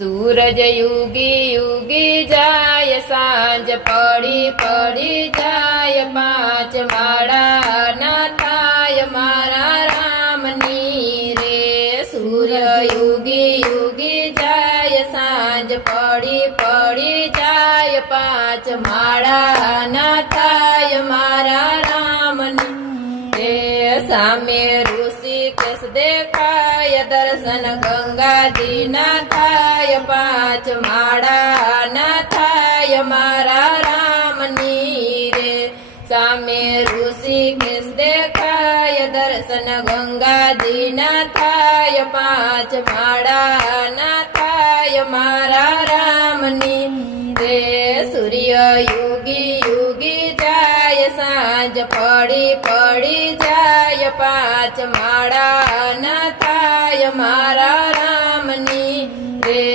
सूरज युगी युगी जाय सांज पड़ी पड़ी जाय पांच माड़ा न थाय मारा रामनी रे। सूर्य युगी युगी जाय सांज पड़ी पड़ी जाय पांच माड़ा न थाय मारा रामनी रे। सामे ऋषिकेश देखाय दर्शन गंगाजी न थाय पांच माड़ा न थाय मारा रामनी रे। सामे ऋषिकेश देखाय दर्शन गंगाजी न थाय पांच माड़ा न थाय मारा रामनी रे। सूर्य युगी युगी जाय सांज पड़ी पड़ी जाय पांच माड़ा